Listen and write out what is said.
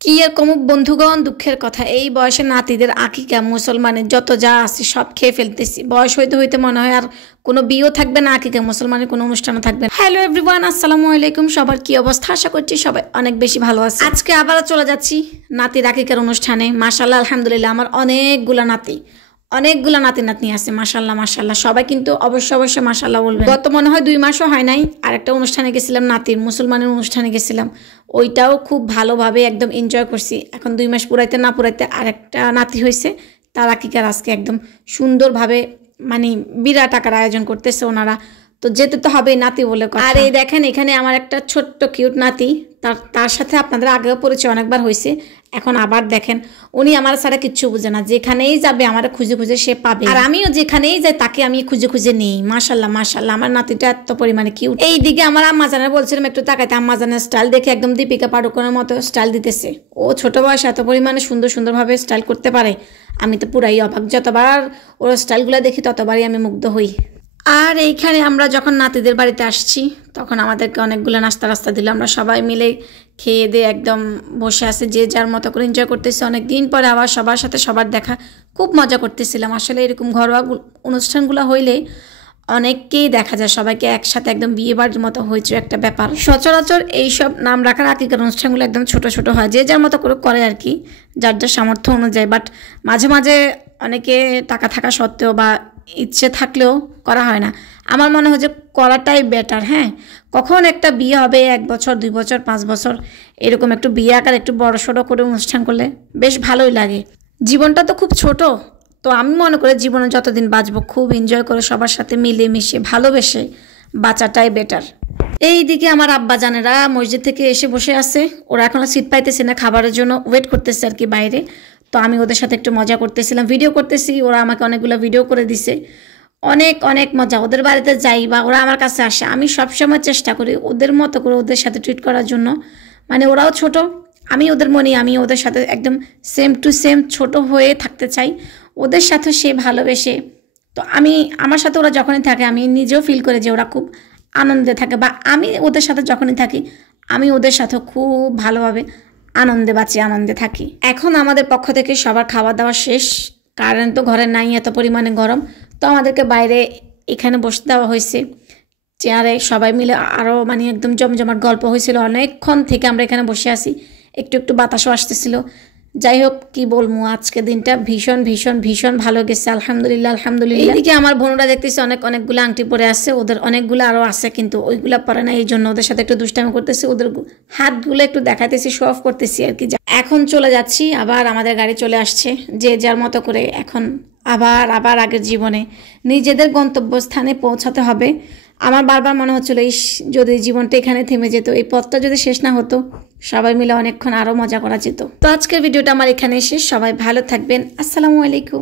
কি আর কমুক বন্ধুগণ, দুঃখের কথা এই বয়সে নাতিদের আকিকা মুসলমানের যত যা আছে সব খেয়ে ফেলতেছি। বয়স হইতে হইতে মনে হয় আর কোনো বিয়েও থাকবে না, আকিকা মুসলমানের কোনো অনুষ্ঠানও থাকবে না। হ্যালো এভরিওয়ান, আসসালামু আলাইকুম। সবার কি অবস্থা? আশা করছি সবাই অনেক বেশি ভালো আছে। আজকে আবারও চলে যাচ্ছি নাতির আকিকার অনুষ্ঠানে। মাশাআল্লাহ, আলহামদুলিল্লাহ, আমার অনেকগুলা নাতি নাতনি আছে। মাশাআল্লাহ মাশাআল্লাহ, সবাই কিন্তু অবশ্যই মাশাআল্লাহ বলবেন। গত মনে হয় 2 মাসও হয় নাই, আর একটা অনুষ্ঠানে গেছিলাম, নাতির মুসলমানের অনুষ্ঠানে গেছিলাম। ওইটাও খুব ভালোভাবে একদম এনজয় করছি। এখন 2 মাস পুরাইতে না পুরাইতে আরেকটা নাতি হয়েছে, তার আকিকার আজকে একদম সুন্দরভাবে মানে বিরাট আকার আয়োজন করতেছে ওনারা। তো যেতে তো হবে, নাতি বলে কথা। আর এই দেখেন, এখানে আমার একটা ছোট্ট কিউট নাতি, তার সাথে আপনাদের আগেও পরিচয় অনেকবার হয়েছে। এখন আবার দেখেন, উনি আমার ছাড়া কিচ্ছু বুঝে না, যেখানেই যাবে আমার খুঁজে খুঁজে সে পাবে, আর আমিও যেখানেই যাই তাকে আমি খুঁজে খুঁজে নিই। মাশাল্লাহ মাশাল্লাহ, আমার নাতিটা এত পরিমাণে কিউট। এইদিকে আমার আম্মাজানের বলছিলাম একটু তাকাইতে, আম্মাজানের স্টাইল দেখে একদম দীপিকা পাডুকোনের মতো স্টাইল দিতেছে। ও ছোট বয়সে এত পরিমাণে সুন্দরভাবে স্টাইল করতে পারে, আমি তো পুরাই অবাক। যতবার ওর স্টাইলগুলো দেখি ততবারই আমি মুগ্ধ হই। আর এইখানে আমরা যখন নাতিদের বাড়িতে আসছি তখন আমাদেরকে অনেকগুলো নাস্তা দিল। আমরা সবাই মিলে খেয়ে দিয়ে একদম বসে আছে, যে যার মতো করে এনজয় করতেছি। অনেক দিন পরে আবার সবার সাথে সবার দেখা, খুব মজা করতেছিলাম। আসলে এরকম ঘরোয়া অনুষ্ঠানগুলো হইলে অনেককেই দেখা যায়, সবাইকে একসাথে একদম বিয়ে বাড়ির মতো হয়েছে একটা ব্যাপার। সচরাচর এইসব নাম রাখার আকিকার অনুষ্ঠানগুলো একদম ছোট হয়, যে যার মতো করে আর কি, যার যার সামর্থ্য অনুযায়ী। বাট মাঝে মাঝে অনেকে টাকা থাকা সত্ত্বেও বা ইচ্ছে থাকলেও করা হয় না। আমার মনে হয় যে করাটাই বেটার। হ্যাঁ, কখন একটা বিয়ে হবে 1 বছর 2 বছর 5 বছর, এরকম একটু বিয়ে আকার একটু বড়সড় করে অনুষ্ঠান করলে বেশ ভালোই লাগে। জীবনটা তো খুব ছোট, তো আমি মনে করি জীবনে যতদিন বাঁচবো খুব এনজয় করে সবার সাথে মিলেমিশে ভালোবেসে বাঁচাটাই বেটার। এইদিকে আমার আব্বাজানেরা মসজিদ থেকে এসে বসে আছে, ওরা এখনো সিট পাইতেছে না, খাবারের জন্য ওয়েট করতেছে আর কি বাইরে। তো আমি ওদের সাথে একটু মজা করতেছিলাম, ভিডিও করতেছি। ওরা আমাকে অনেকগুলো ভিডিও করে দিছে, অনেক মজা। ওদের বাড়িতে যাই বা ওরা আমার কাছে আসে, আমি সবসময় চেষ্টা করি ওদের মতো করে ওদের সাথে ট্রিট করার জন্য। মানে ওরাও ছোট, আমি ওদের মনে, আমি ওদের সাথে একদম সেম টু সেম ছোট হয়ে থাকতে চাই, ওদের সাথে সে ভালোবেসে। তো আমার সাথে ওরা যখনই থাকে আমি নিজেও ফিল করি যে ওরা খুব আনন্দে থাকে, বা আমি ওদের সাথে যখনই থাকি আমি ওদের সাথে খুব ভালোভাবে আনন্দে বাঁচি, আনন্দে থাকি। এখন আমাদের পক্ষ থেকে সবার খাওয়া দাওয়া শেষ। কারেন্ট তো ঘরে নাই, এত পরিমাণে গরম। তো আমাদেরকে বাইরে এখানে বসতে দেওয়া হয়েছে চেয়ারে, সবাই মিলে আরও মানে একদম জমজমাট গল্প হয়েছিল। অনেকক্ষণ থেকে আমরা এখানে বসে আছি, একটু বাতাসও আসতেছিল। যাই হোক, কি বলবো, আজকে দিনটা ভীষণ ভালো গেছে। আলহামদুলিল্লাহ। এইদিকে আমার বোনরা দেখতেছি অনেকগুলো আংটি পরে আছে, ওদের অনেকগুলো আরও আছে কিন্তু ওইগুলা পরে না, এই জন্য ওদের সাথে একটু দুষ্টামি করতেছি, ওদের হাতগুলো একটু দেখাইতেছি, শো অফ করতেছি আর কি। এখন চলে যাচ্ছি, আবার আমাদের গাড়ি চলে আসছে, যে যার মতো করে এখন আবার আগের জীবনে নিজেদের গন্তব্যস্থানে পৌঁছাতে হবে। আমার বারবার মনে হচ্ছিল, যদি জীবনটা এখানে থেমে যেত, এই পথটা যদি শেষ না হতো, সবাই মিলে অনেকক্ষণ আরও মজা করা যেত। তো আজকের ভিডিওটা আমার এখানে শেষ। সবাই ভালো থাকবেন। আসসালামু আলাইকুম।